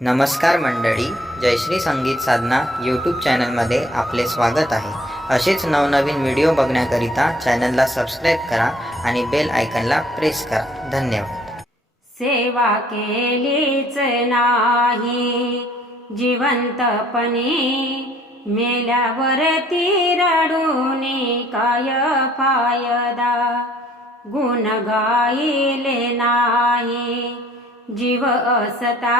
नमस्कार मंडळी जयश्री संगीत साधना यूट्यूब चॅनलमध्ये आपले स्वागत आहे. असेच नवनवीन व्हिडिओ बघण्याकरिता चॅनलला सबस्क्राईब करा आणि बेल आयकनला प्रेस करा. धन्यवाद. सेवा केलीच नाही. जिवंतपणी मेल्यावरती रडूनी काय फायदा? गुण गाईले नाही. जीव असता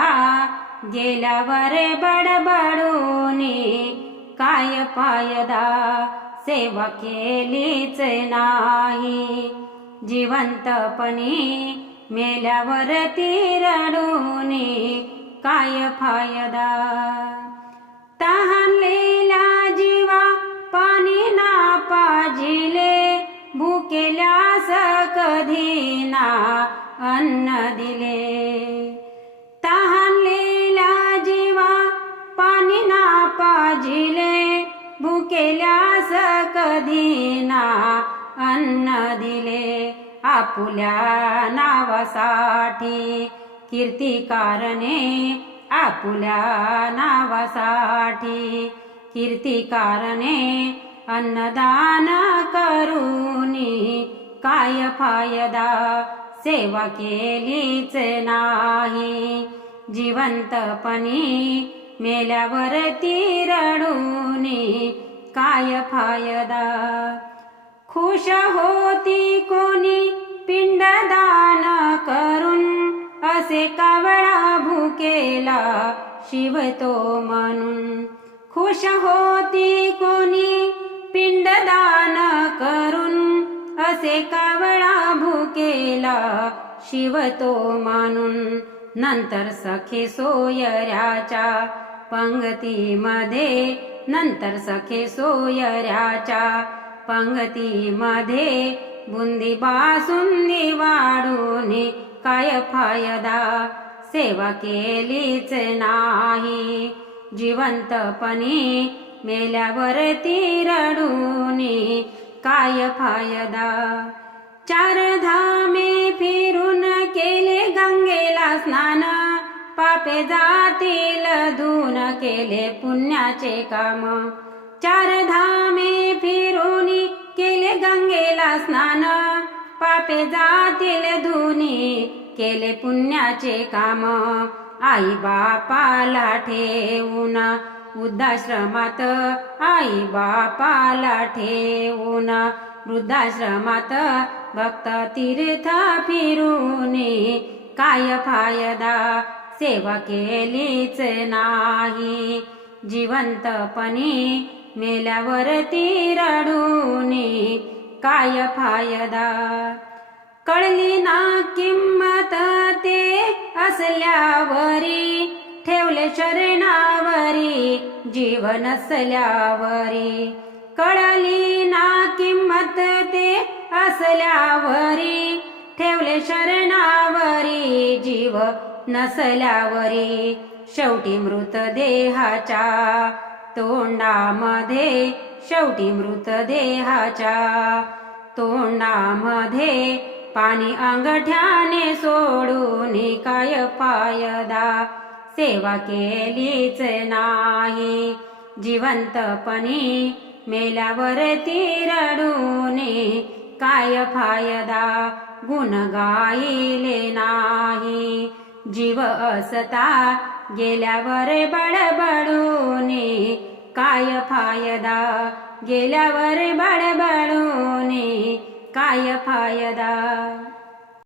गेल्यावर बडबडूनी काय फायदा? सेवा केलीच नाही. जिवंतपणी मेल्यावरती रडूनी काय फायदा? तहानलेला जीवा पाणी ना पाजिले भुकेल्यास कधी ना अन्न दिले. पाजिले भुकेल्यास कधी ना अन्न दिले. आपुल्या नावासाठी कीर्तिकारणे आपुल्या नावासाठी कीर्तिकारणे अन्नदान करूनी काय फायदा? सेवा केलीच नाही. जिवंतपणी मेल्यावरती रडूने काय फायदा? खुश होती कोणी पिंडदान करून? असे कावळा भुकेला शिवतो म्हणून. खुश होती कोणी पिंडदान करून? असे कावळा भुकेला शिवतो मानून नंतर सखे सोयऱ्याच्या पंगतीमध्ये नंतर सखे सोयऱ्याच्या पंगतीमध्ये बुंदी बासुंदी वाढून काय फायदा? सेवा केलीच नाही. जिवंतपणी मेल्यावरती रडून काय फायदा? चार धामे फिरून केले गंगेला स्नान. पापे जातील धून केले पुण्याचे काम. चार धामे फिरून केले गंगेला स्नान. पापे जातील धुनी केले पुण्याचे काम. आई बापाला ठेवून वृद्धाश्रमात आई बापाला ठेवून वृद्धाश्रमात भक्त तीर्थ फिरूने काय फायदा? सेवा केलीच नाही. जिवंतपणी मेल्यावरती रडूने काय फायदा? कळली ना किंमत ते असल्यावरी ठेवले शरणावरी जीवन असल्यावरी. कळली ना किंमत ते असल्यावरी ठेवले शरणावरी जीव नसल्यावरी. शेवटी मृतदेहाच्या तोंडामध्ये शेवटी मृतदेहाच्या तोंडामध्ये पाणी अंगठ्याने सोडून काय पायदा सेवा केलीच नाही. जिवंतपणी मेल्यावरती रडूने काय फायदा? गुण गायले नाही. जीव असता गेल्यावर बडबडूने काय फायदा? गेल्यावर बडबडूने काय फायदा?